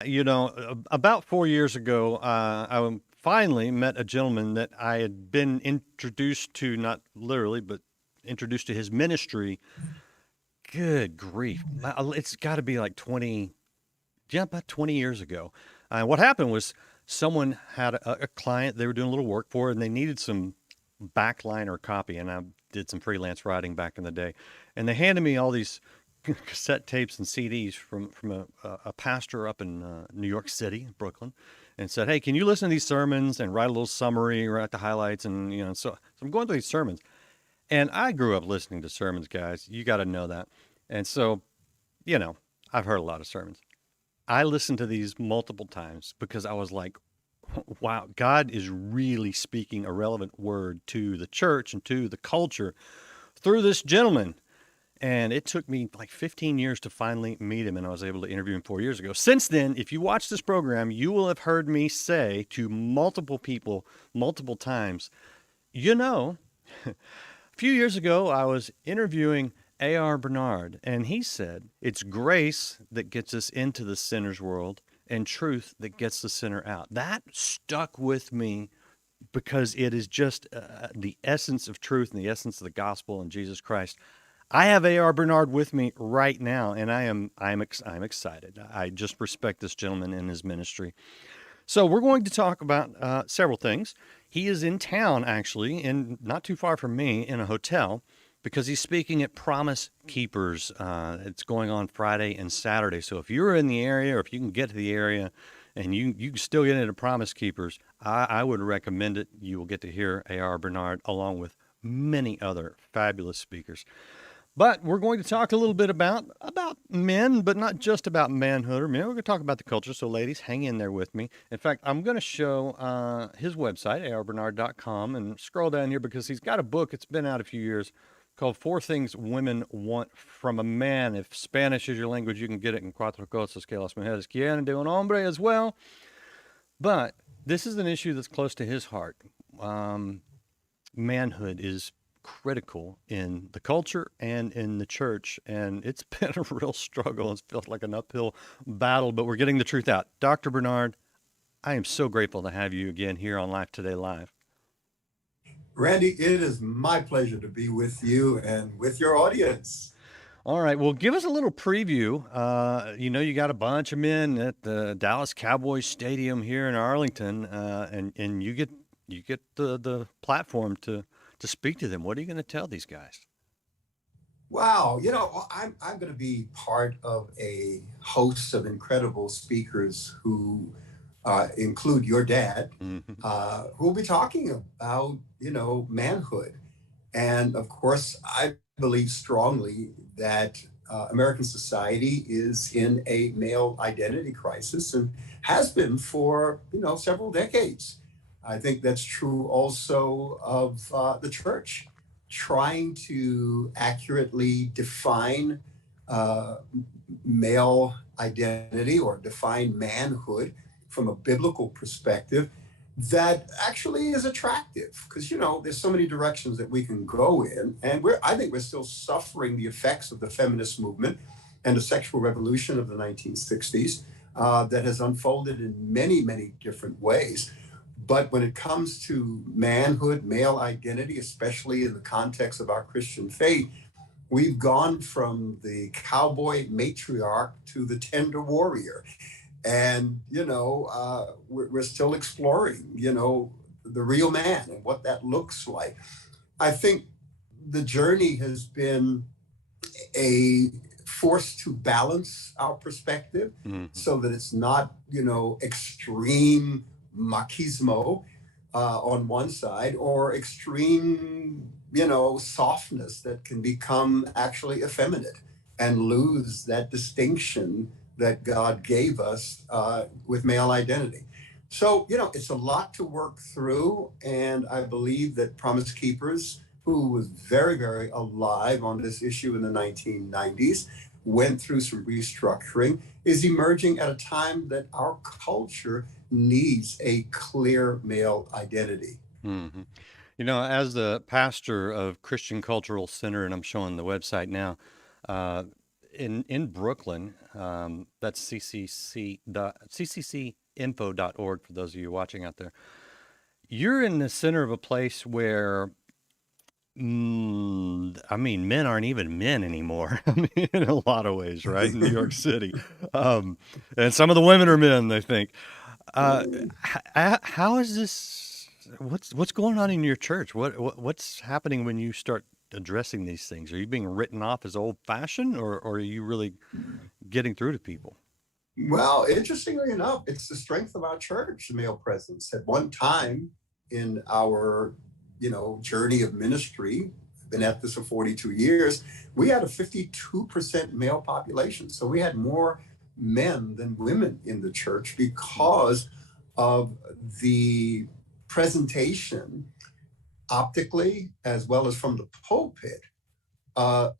About 4 years ago, finally met a gentleman that I had been introduced to, not literally, but introduced to his ministry. Good grief. It's got to be like 20, yeah, about 20 years ago. What happened was someone had a client they were doing a little work for, and they needed some backliner copy. And I did some freelance writing back in the day. And they handed me all these cassette tapes and CDs from a pastor up in New York City, Brooklyn, and said, "Hey, can you listen to these sermons and write a little summary, write the highlights?" And so I'm going through these sermons, and I grew up listening to sermons, guys. You got to know that. And so, I've heard a lot of sermons. I listened to these multiple times because I was like, wow, God is really speaking a relevant word to the church and to the culture through this gentleman. And it took me like 15 years to finally meet him, and I was able to interview him 4 years ago. Since then, if you watch this program, you will have heard me say to multiple people, multiple times, you know, a few years ago, I was interviewing A.R. Bernard, and he said, it's grace that gets us into the sinner's world and truth that gets the sinner out. That stuck with me because it is just the essence of truth and the essence of the gospel and Jesus Christ. I have A.R. Bernard with me right now, and I'm excited. I just respect this gentleman and his ministry. So we're going to talk about several things. He is in town, actually, and not too far from me, in a hotel, because he's speaking at Promise Keepers. It's going on Friday and Saturday. So if you're in the area, or if you can get to the area, and you can still get into Promise Keepers, I would recommend it. You will get to hear A.R. Bernard along with many other fabulous speakers. But we're going to talk a little bit about men, but not just about manhood or men. We're going to talk about the culture. So, ladies, hang in there with me. In fact, I'm going to show his website, arbernard.com, and scroll down here because he's got a book. It's been out a few years called Four Things Women Want from a Man. If Spanish is your language, you can get it in Cuatro Cosas que las mujeres quieren de un hombre as well. But this is an issue that's close to his heart. Manhood is critical in the culture and in the church, and it's been a real struggle. It's felt like an uphill battle, but we're getting the truth out. Dr. Bernard, I am so grateful to have you again here on Life Today Live. Randy, it is my pleasure to be with you and with your audience. All right, well, give us a little preview. You got a bunch of men at the Dallas Cowboys Stadium here in Arlington, and you get the platform to speak to them. What are you going to tell these guys? Wow, I'm going to be part of a host of incredible speakers who include your dad, Mm-hmm. who will be talking about, manhood. And of course, I believe strongly that American society is in a male identity crisis and has been for, several decades. I think that's true also of the church, trying to accurately define uh, male identity or define manhood from a biblical perspective that actually is attractive because there's so many directions that we can go in, and I think we're still suffering the effects of the feminist movement and the sexual revolution of the 1960s that has unfolded in many different ways. But when it comes to manhood, male identity, especially in the context of our Christian faith, we've gone from the cowboy matriarch to the tender warrior. And, we're still exploring, the real man and what that looks like. I think the journey has been a force to balance our perspective Mm-hmm. so that it's not, extreme machismo on one side or extreme, softness that can become actually effeminate and lose that distinction that God gave us with male identity. So, it's a lot to work through. And I believe that Promise Keepers, who was very alive on this issue in the 1990s, went through some restructuring, is emerging at a time that our culture needs a clear male identity. Mm-hmm. As the pastor of Christian Cultural Center, and I'm showing the website now, uh, in Brooklyn. That's cccinfo.org for those of you watching out there. You're in the center of a place where, I mean, men aren't even men anymore. I mean, in a lot of ways, right? In New York City, and some of the women are men. They think. Uh, how is this? What's going on in your church? What's happening when you start addressing these things? Are you being written off as old fashioned, or are you really getting through to people? Well, interestingly enough, it's the strength of our church, the male presence. At one time in our, journey of ministry, been at this for 42 years, we had a 52% male population. So we had more men than women in the church because of the presentation optically as well as from the pulpit of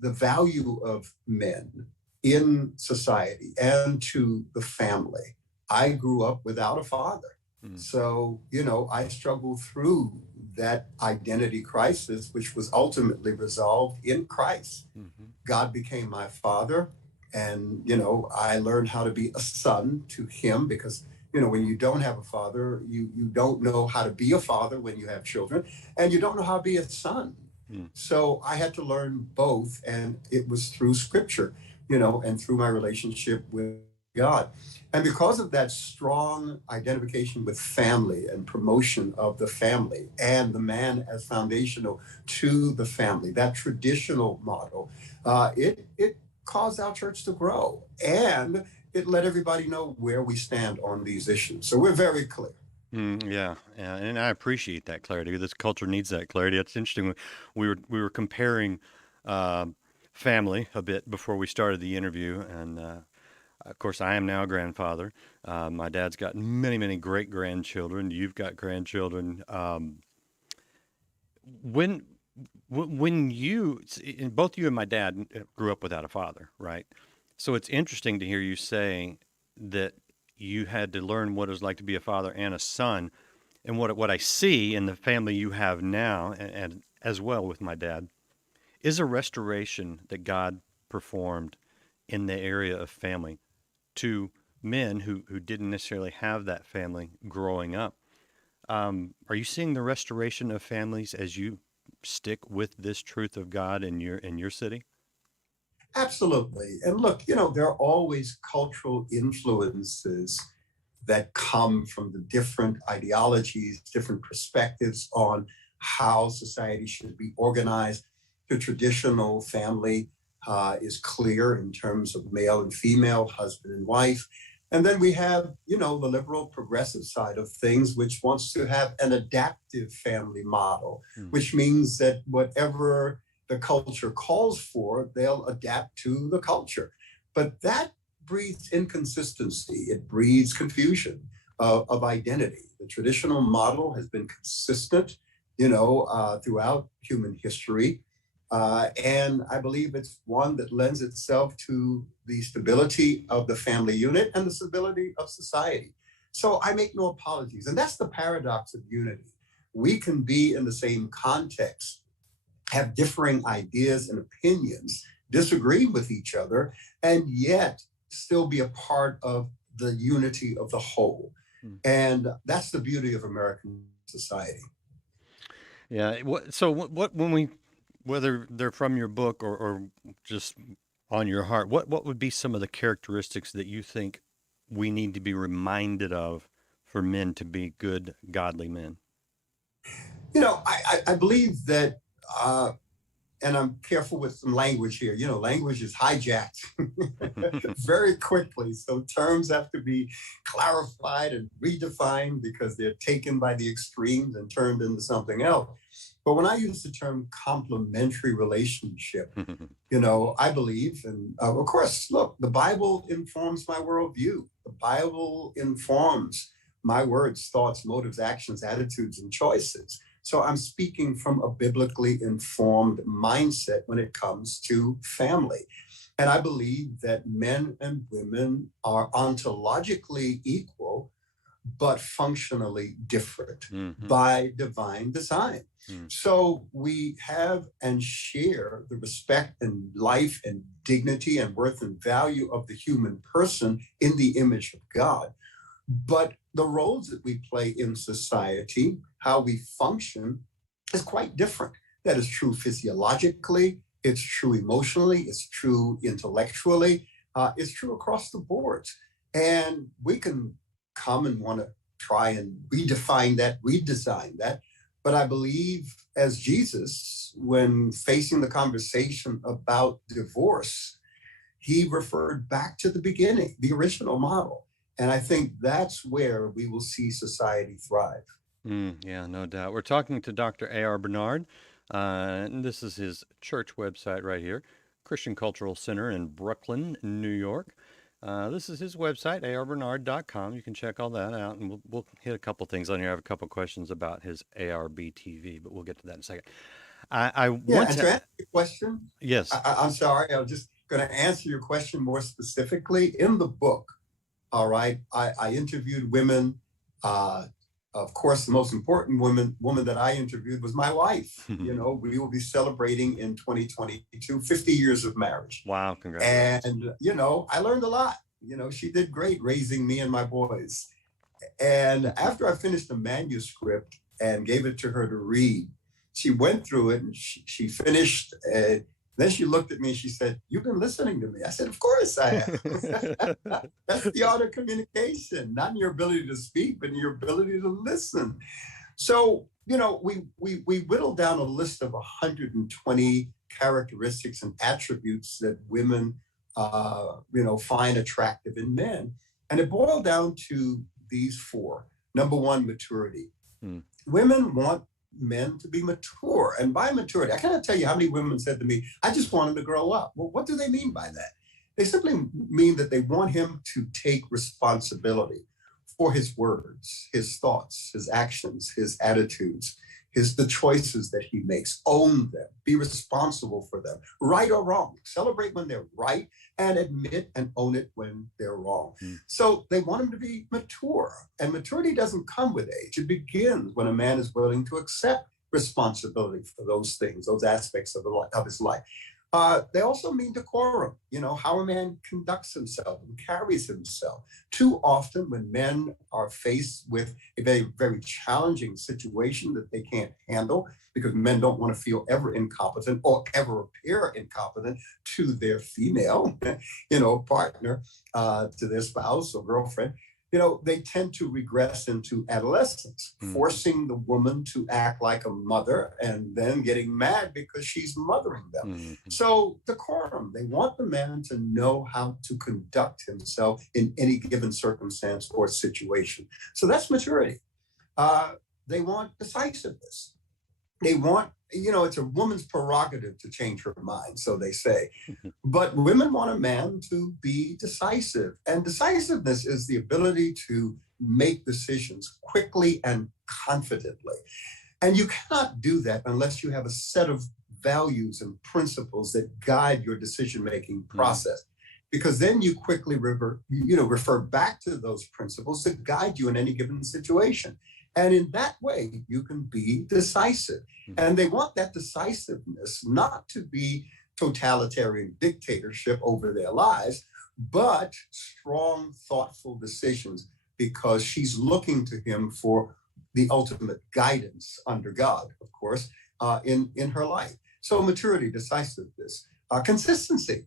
the value of men in society and to the family. I grew up without a father. Mm. So, I struggled through that identity crisis, which was ultimately resolved in Christ. Mm-hmm. God became my father. And, I learned how to be a son to him because, when you don't have a father, you don't know how to be a father when you have children, and you don't know how to be a son. Mm. So I had to learn both. And it was through scripture, and through my relationship with God. And because of that strong identification with family and promotion of the family and the man as foundational to the family, that traditional model, it caused our church to grow, and it let everybody know where we stand on these issues. So we're very clear. Yeah, yeah, and I appreciate that clarity. This culture needs that clarity. It's interesting. We were comparing uh, family a bit before we started the interview, and of course, I am now a grandfather. My dad's got many, many great grandchildren. You've got grandchildren. When when you and both you and my dad grew up without a father, right? So it's interesting to hear you say that you had to learn what it was like to be a father and a son. And what I see in the family you have now, and as well with my dad, is a restoration that God performed in the area of family to men who didn't necessarily have that family growing up. Are you seeing the restoration of families as you stick with this truth of God in your city? Absolutely. And look, there are always cultural influences that come from the different ideologies, different perspectives on how society should be organized. The traditional family is clear in terms of male and female, husband and wife. And then we have, the liberal progressive side of things, which wants to have an adaptive family model, Mm. which means that whatever the culture calls for, they'll adapt to the culture. But that breeds inconsistency. It breeds confusion of identity. The traditional model has been consistent, throughout human history. And I believe it's one that lends itself to the stability of the family unit and the stability of society. So I make no apologies. And that's the paradox of unity. We can be in the same context, have differing ideas and opinions, disagree with each other, and yet still be a part of the unity of the whole. Mm. And that's the beauty of American society. Yeah. So what when we whether they're from your book or just on your heart, what would be some of the characteristics that you think we need to be reminded of for men to be good, godly men? I believe that, and I'm careful with some language here. Language is hijacked very quickly. So terms have to be clarified and redefined because they're taken by the extremes and turned into something else. But when I use the term complementary relationship, I believe, and of course, look, the Bible informs my worldview. The Bible informs my words, thoughts, motives, actions, attitudes, and choices. So I'm speaking from a biblically informed mindset when it comes to family. And I believe that men and women are ontologically equal, but functionally different Mm-hmm. by divine design. Mm. So we have and share the respect and life and dignity and worth and value of the human person in the image of God. But the roles that we play in society, how we function, is quite different. That is true physiologically, it's true emotionally, it's true intellectually, it's true across the board. And we can come and want to try and redefine that, redesign that. But I believe, as Jesus, when facing the conversation about divorce, he referred back to the beginning, the original model. And I think that's where we will see society thrive. Yeah, no doubt. We're talking to Dr. A.R. Bernard, and this is his church website right here, Christian Cultural Center in Brooklyn, New York. This is his website, arbernard.com. You can check all that out, and we'll hit a couple things on here. I have a couple questions about his ARB TV, but we'll get to that in a second. I Yeah, want and to to, answer your question, yes. I'm sorry, I'm just going to answer your question more specifically. In the book, all right, I interviewed women. Uh, of course, the most important woman that I interviewed was my wife. You know, we will be celebrating in 2022 50 years of marriage. Wow, congratulations. And, you know, I learned a lot. You know, she did great raising me and my boys. And after I finished the manuscript and gave it to her to read, she went through it and she finished. Then she looked at me and she said, "You've been listening to me." I said, "Of course I have." That's the art of communication, not in your ability to speak, but in your ability to listen. So, you know, we whittled down a list of 120 characteristics and attributes that women, you know, find attractive in men. And it boiled down to these four. Number one, maturity. Hmm. Women want men to be mature. And by maturity, I cannot tell you how many women said to me, "I just want him to grow up." Well, what do they mean by that? They simply mean that they want him to take responsibility for his words, his thoughts, his actions, his attitudes, the choices that he makes. Own them, be responsible for them, right or wrong. Celebrate when they're right and admit and own it when they're wrong. So they want him to be mature. And maturity doesn't come with age. It begins when a man is willing to accept responsibility for those things, those aspects of his life. They also mean decorum, you know, how a man conducts himself and carries himself. Too often, when men are faced with a very, very challenging situation that they can't handle, because men don't want to feel ever incompetent or ever appear incompetent to their female, you know, partner, to their spouse or girlfriend, you know, they tend to regress into adolescence, forcing the woman to act like a mother and then getting mad because she's mothering them. So decorum, they want the man to know how to conduct himself in any given circumstance or situation. So that's maturity. They want decisiveness. They want, you know, it's a woman's prerogative to change her mind, so they say. But women want a man to be decisive. And decisiveness is the ability to make decisions quickly and confidently. And you cannot do that unless you have a set of values and principles that guide your decision-making process. Because then you quickly refer back to those principles that guide you in any given situation. And in that way, you can be decisive. And they want that decisiveness not to be totalitarian dictatorship over their lives, but strong, thoughtful decisions, because she's looking to him for the ultimate guidance under God, of course, in her life. So maturity, decisiveness, consistency.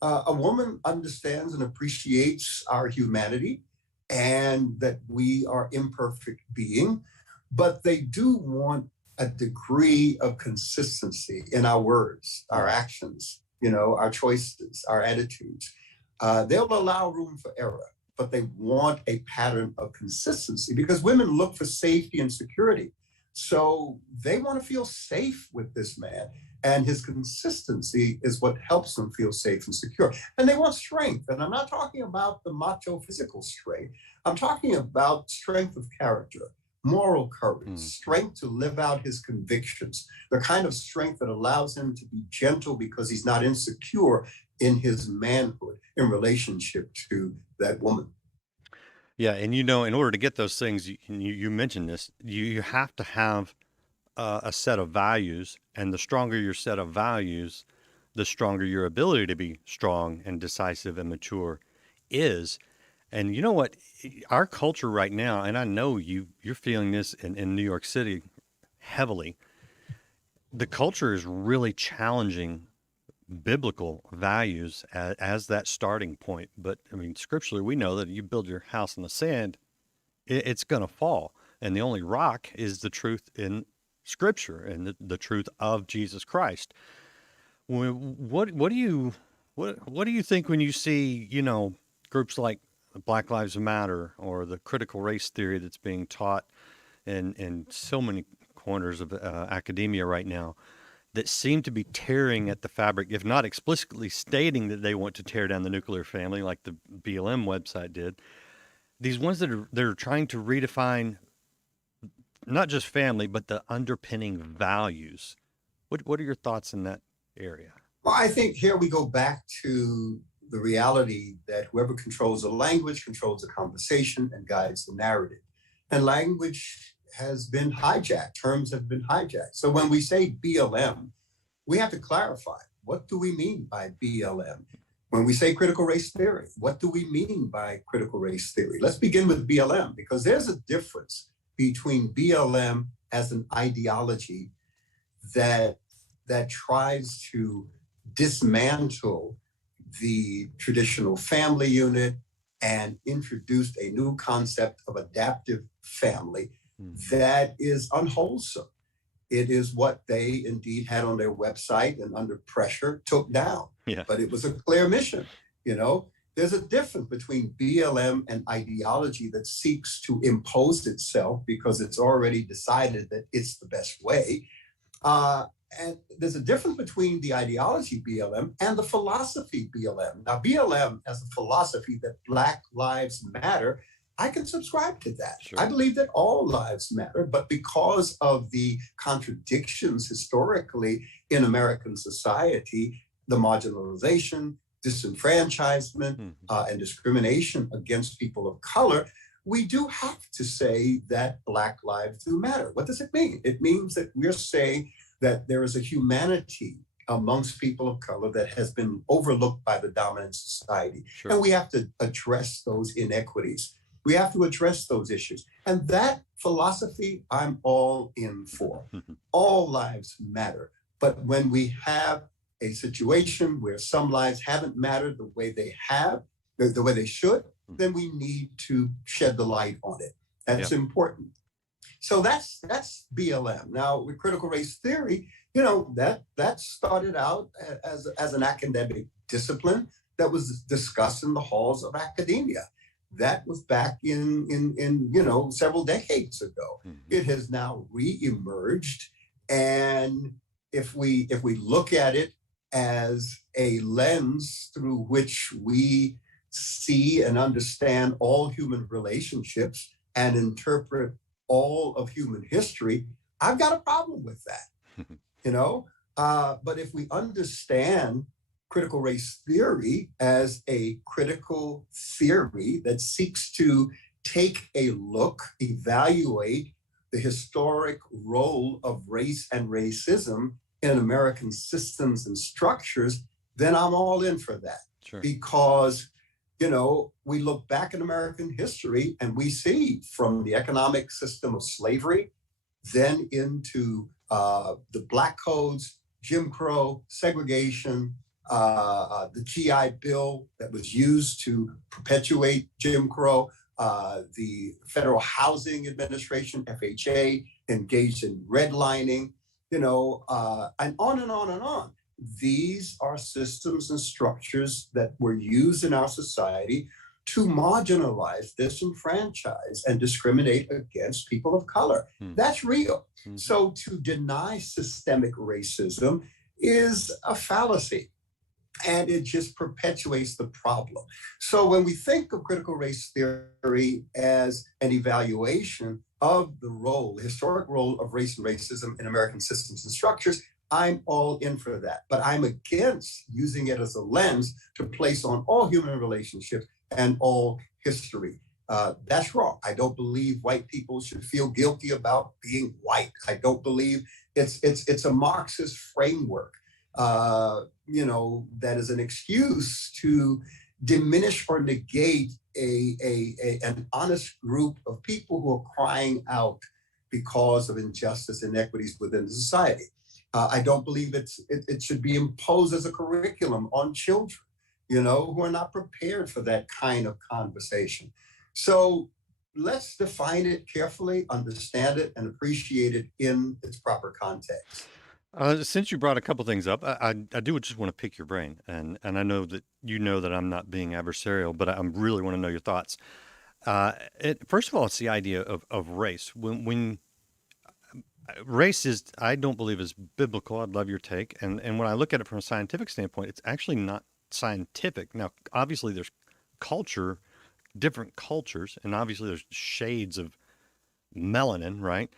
A woman understands and appreciates our humanity and that we are imperfect being, but they do want a degree of consistency in our words, our actions, you know, our choices, our attitudes. They'll allow room for error, but they want a pattern of consistency because women look for safety and security. So they want to feel safe with this man. And his consistency is what helps them feel safe and secure. And they want strength. And I'm not talking about the macho physical strength. I'm talking about strength of character, moral courage, strength to live out his convictions, the kind of strength that allows him to be gentle because he's not insecure in his manhood in relationship to that woman. Yeah, and in order to get those things, you mentioned this, you have to have a set of values, and the stronger your set of values, the stronger your ability to be strong and decisive and mature is. And you know what? Our culture right now, and I know you're feeling this in New York City heavily. The culture is really challenging biblical values as that starting point. But I mean, scripturally, we know that you build your house on the sand, it's going to fall. And the only rock is the truth in Scripture and the truth of Jesus Christ. What do you what do you think when you see groups like Black Lives Matter or the critical race theory that's being taught in so many corners of academia right now, that seem to be tearing at the fabric, if not explicitly stating that they want to tear down the nuclear family, like the BLM website did? These ones that are trying to redefine not just family, but the underpinning values. What are your thoughts in that area? Well, I think here we go back to the reality that whoever controls the language controls the conversation and guides the narrative. And language has been hijacked, terms have been hijacked. So when we say BLM, we have to clarify, what do we mean by BLM? When we say critical race theory, what do we mean by critical race theory? Let's begin with BLM, because there's a difference between BLM as an ideology that tries to dismantle the traditional family unit and introduced a new concept of adaptive family that is unwholesome. It is what they indeed had on their website and under pressure took down. Yeah. But it was a clear mission. There's a difference between BLM and ideology that seeks to impose itself because it's already decided that it's the best way. And there's a difference between the ideology BLM and the philosophy BLM. Now, BLM as a philosophy that Black Lives Matter, I can subscribe to that. Sure. I believe that all lives matter, but because of the contradictions historically in American society, the marginalization, disenfranchisement, and discrimination against people of color, we do have to say that Black lives do matter. What does it mean? It means that we're saying that there is a humanity amongst people of color that has been overlooked by the dominant society. Sure. And we have to address those inequities. We have to address those issues. And that philosophy, I'm all in for. All lives matter. But when we have a situation where some lives haven't mattered the way they have, the way they should, then we need to shed the light on it. That's important. So that's BLM. Now, with critical race theory, that started out as an academic discipline that was discussed in the halls of academia. That was back in several decades ago. It has now reemerged, and if we look at it as a lens through which we see and understand all human relationships and interpret all of human history, I've got a problem with that, but if we understand critical race theory as a critical theory that seeks to take a look, evaluate the historic role of race and racism in American systems and structures, then I'm all in for that. Sure. Because we look back in American history and we see from the economic system of slavery, then into the Black codes, Jim Crow, segregation, the GI Bill that was used to perpetuate Jim Crow, the Federal Housing Administration, FHA, engaged in redlining, and on and on and on. These are systems and structures that were used in our society to marginalize, disenfranchise, and discriminate against people of color. That's real. So to deny systemic racism is a fallacy, and it just perpetuates the problem. So when we think of critical race theory as an evaluation of the historic role of race and racism in American systems and structures, I'm all in for that. But I'm against using it as a lens to place on all human relationships and all history. That's wrong. I don't believe white people should feel guilty about being white. I don't believe it's a Marxist framework, that is an excuse to diminish or negate an honest group of people who are crying out because of injustice and inequities within society. I don't believe it should be imposed as a curriculum on children, who are not prepared for that kind of conversation. So let's define it carefully, understand it, and appreciate it in its proper context. Since you brought a couple things up, I do just want to pick your brain, and I know that you know that I'm not being adversarial, but I really want to know your thoughts. First of all, it's the idea of race. When race is, I don't believe is biblical. I'd love your take, and when I look at it from a scientific standpoint, it's actually not scientific. Now, obviously, there's culture, different cultures, and obviously there's shades of melanin, right?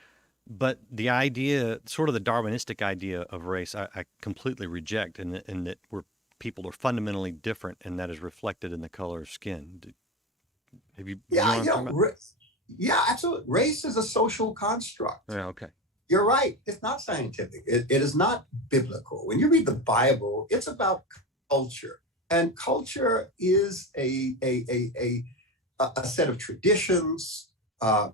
But the idea, sort of the Darwinistic idea of race, I completely reject, in that we're people are fundamentally different, and that is reflected in the color of skin. Have you know Yeah, what I'm talking about? yeah, absolutely. Race is a social construct. Yeah, okay. You're right. It's not scientific. It is not biblical. When you read the Bible, it's about culture, and culture is a set of traditions,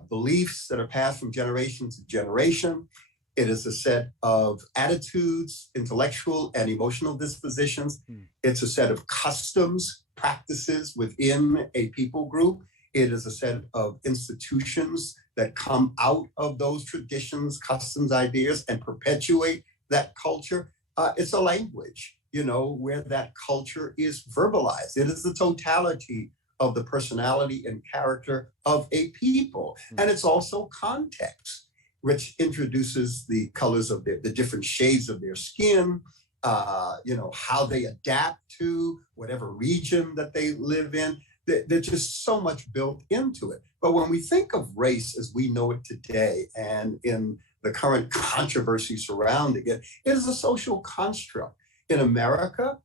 beliefs that are passed from generation to generation. It is a set of attitudes, intellectual and emotional dispositions. It's a set of customs, practices within a people group. It is a set of institutions that come out of those traditions, customs, ideas, and perpetuate that culture. It's a language, where that culture is verbalized. It is the totality of the personality and character of a people. And it's also context, which introduces the colors of the different shades of their skin, how they adapt to whatever region that they live in. There's just so much built into it. But when we think of race as we know it today, and in the current controversy surrounding it, it is a social construct. In America,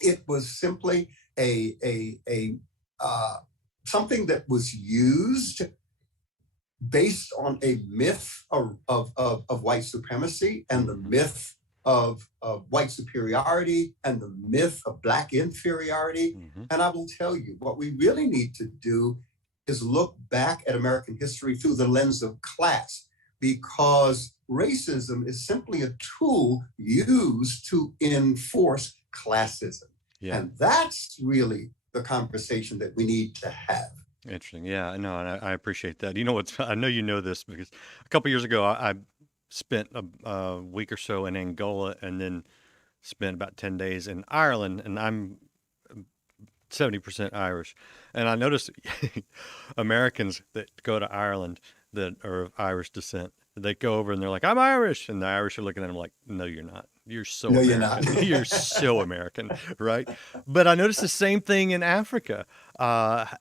it was simply a something that was used based on a myth of white supremacy, and the myth of white superiority, and the myth of Black inferiority. And I will tell you, what we really need to do is look back at American history through the lens of class, because racism is simply a tool used to enforce classism. Yeah. And that's really the conversation that we need to have. Interesting. Yeah, no, and I appreciate that. You know what's, I know you know this because a couple years ago I spent a week or so in Angola, and then spent about 10 days in Ireland, and I'm 70% Irish. And I noticed Americans that go to Ireland that are of Irish descent, they go over and they're like, "I'm Irish." And the Irish are looking at them like, "No, you're not. You're so No, American. you're not. You're so American." Right. But I noticed the same thing in Africa. That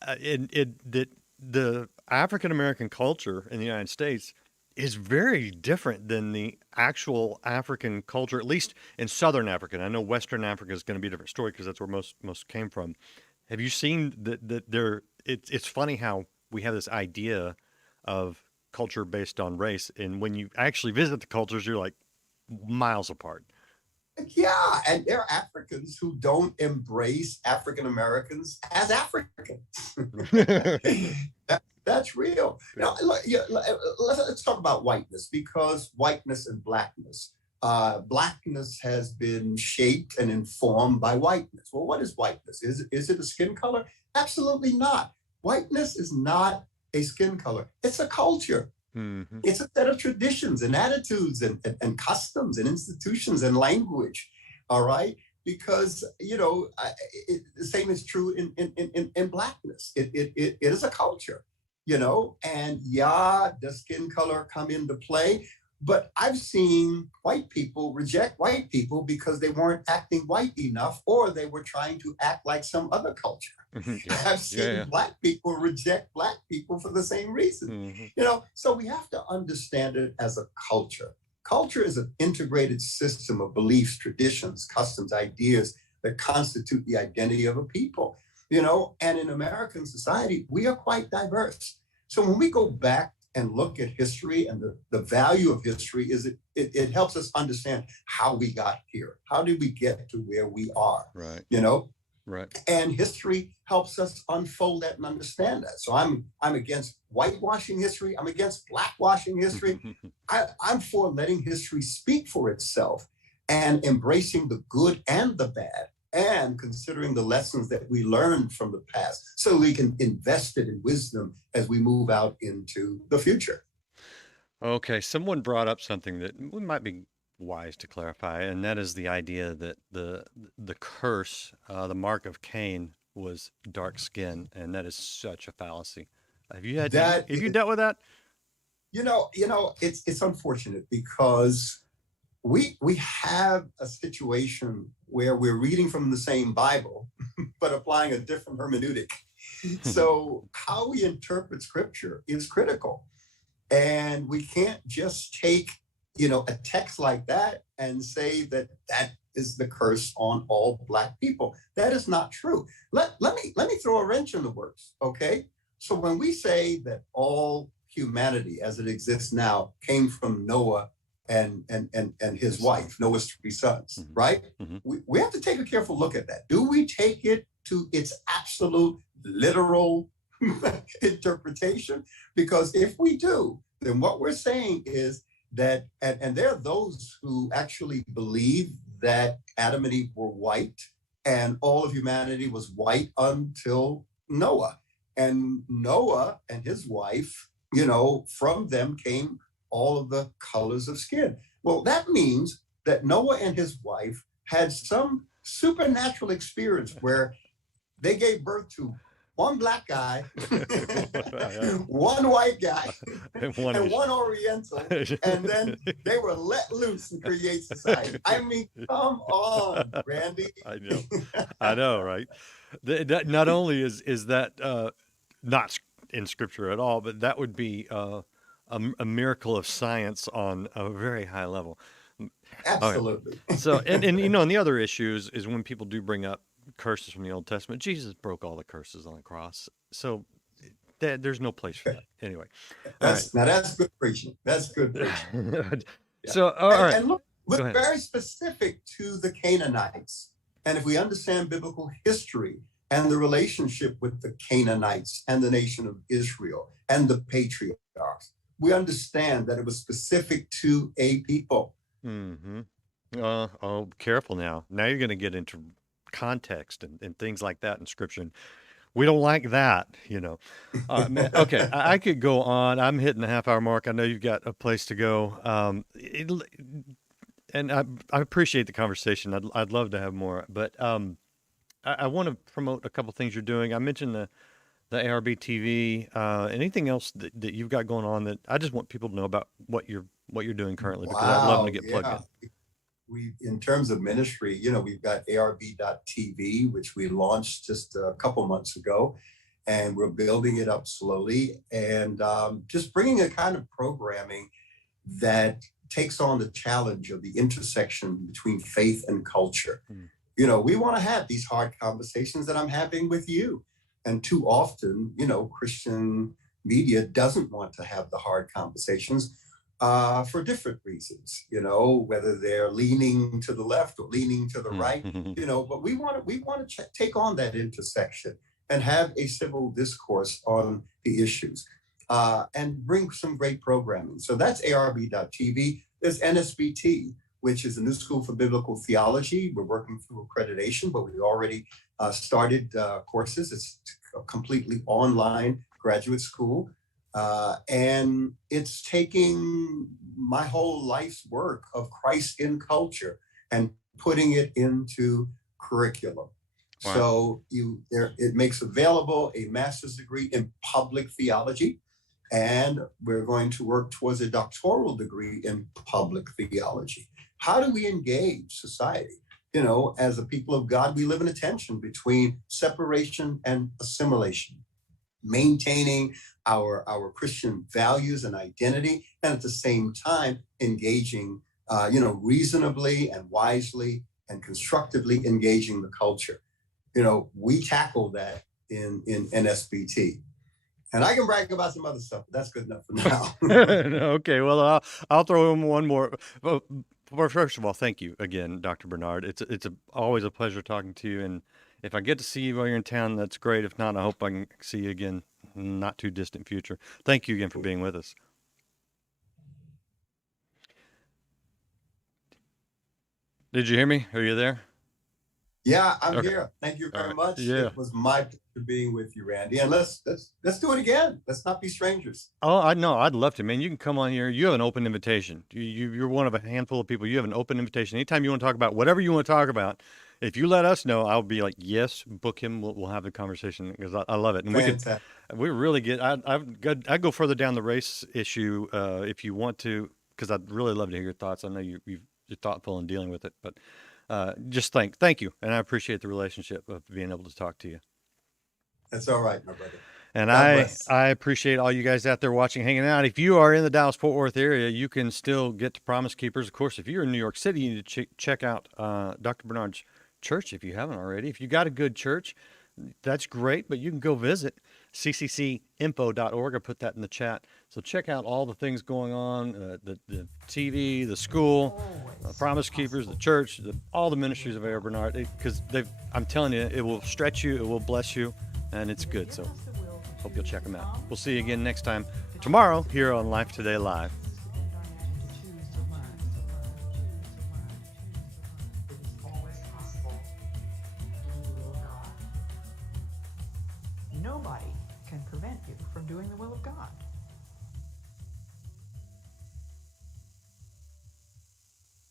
the African American culture in the United States is very different than the actual African culture, at least in Southern Africa. And I know Western Africa is going to be a different story because that's where most came from. Have you seen that there? It's funny how we have this idea of culture based on race, and when you actually visit the cultures, you're like miles apart. Yeah, and there are Africans who don't embrace African Americans as Africans. That's real. Let's talk about whiteness, because whiteness and blackness. Blackness has been shaped and informed by whiteness. Well, what is whiteness? Is it a skin color? Absolutely not. Whiteness is not a skin color. It's a culture. Mm-hmm. It's a set of traditions and attitudes and customs and institutions and language. All right. Because, the same is true in blackness. It is a culture, and does skin color come into play? But I've seen white people reject white people because they weren't acting white enough, or they were trying to act like some other culture. Yeah. I've seen Black people reject Black people for the same reason. Mm-hmm. So we have to understand it as a culture. Culture is an integrated system of beliefs, traditions, customs, ideas that constitute the identity of a people. and in American society, we are quite diverse. So when we go back and look at history, and the value of history is it helps us understand how we got here. How did we get to where we are? Right. You know, Right. and history helps us unfold that and understand that. So I'm against whitewashing history. I'm against blackwashing history. I'm for letting history speak for itself and embracing the good and the bad and considering the lessons that we learned from the past so we can invest it in wisdom as we move out into the future. Okay, someone brought up something that we might be wise to clarify, and that is the idea that the curse, the mark of Cain, was dark skin, and that is such a fallacy. That Have you is, dealt with that? it's unfortunate because we have a situation where we're reading from the same Bible, but applying a different hermeneutic. So how we interpret scripture is critical. And we can't just take, a text like that and say that that is the curse on all Black people. That is not true. Let me throw a wrench in the works, okay? So when we say that all humanity as it exists now came from Noah and his wife, Noah's three sons, Mhm. right? Mhm. We have to take a careful look at that. Do we take it to its absolute literal interpretation? Because if we do, then what we're saying is that, and there are those who actually believe that Adam and Eve were white and all of humanity was white until Noah. And Noah and his wife, from them came all of the colors of skin. Well, that means that Noah and his wife had some supernatural experience where they gave birth to one Black guy, one white guy, And one and is one Oriental, and then they were let loose and create society. I mean, come on, Randy. I know, I know, right? That not only is that not in scripture at all, but that would be a miracle of science on a very high level. Okay. Absolutely. So, and and the other issue is when people do bring up curses from the Old Testament, Jesus broke all the curses on the cross. So there's no place for that. Anyway. All right. That's good preaching. That's good preaching. Yeah. So, all And, right. and look, Go look ahead. very specific to the Canaanites. And if we understand biblical history and the relationship with the Canaanites and the nation of Israel and the patriarchs, we understand that it was specific to a people. Mm-hmm. Oh, careful now. Now you're going to get into context and things like that in scripture. We don't like that. Man, okay, I could go on. I'm hitting the half hour mark. I know you've got a place to go. And I appreciate the conversation. I'd love to have more, but I want to promote a couple things you're doing. I mentioned the ARB TV. Anything else that you've got going on that I just want people to know about what you're doing currently because I'd love them to Wow. get plugged Yeah. in. In terms of ministry, we've got ARB.TV, which we launched just a couple months ago, and we're building it up slowly and just bringing a kind of programming that takes on the challenge of the intersection between faith and culture. Mm. We want to have these hard conversations that I'm having with you. And too often, Christian media doesn't want to have the hard conversations for different reasons, whether they're leaning to the left or leaning to the right, but we want to take on that intersection and have a civil discourse on the issues and bring some great programming. So that's ARB.TV. There's NSBT, which is a new school for biblical theology. We're working through accreditation, but we already started courses. It's a completely online graduate school. And it's taking my whole life's work of Christ in culture and putting it into curriculum. Wow. So it makes available a master's degree in public theology, and we're going to work towards a doctoral degree in public theology. How do we engage society? As a people of God, we live in a tension between separation and assimilation, maintaining our Christian values and identity, and at the same time engaging, reasonably and wisely and constructively engaging the culture. we tackle that in NSBT. And I can brag about some other stuff, but that's good enough for now. Okay, well, I'll throw in one more. Well, first of all, thank you again, Dr. Bernard. It's always a pleasure talking to you, and if I get to see you while you're in town, that's great. If not, I hope I can see you again, not too distant future. Thank you again for being with us. Did you hear me? Are you there? Yeah, I'm Okay. here. Thank you All very right. much. Yeah. It was my pleasure being with you, Randy. And let's do it again. Let's not be strangers. Oh, I know. I'd love to, man. You can come on here. You have an open invitation. You're one of a handful of people. You have an open invitation. Anytime you want to talk about whatever you want to talk about, if you let us know, I'll be like, yes, book him. We'll have the conversation because I love it. And Fantastic. we really get, I'd go further down the race issue if you want to, because I'd really love to hear your thoughts. I know you're thoughtful in dealing with it, but just thank you. And I appreciate the relationship of being able to talk to you. That's all right, my brother. And God I bless. I appreciate all you guys out there watching, hanging out. If you are in the Dallas Fort Worth area, you can still get to Promise Keepers. Of course, if you're in New York City, you need to check out Dr. Bernard's church if you haven't already. If you got a good church, that's great, but you can go visit cccinfo.org. I put that in the chat. So check out all the things going on, the TV, the school, Promise Keepers, the church, all the ministries of Air Bernard, because I'm telling you, it will stretch you, it will bless you, and it's good. So hope you'll check them out. We'll see you again next time tomorrow here on Life Today Live. Nobody can prevent you from doing the will of God.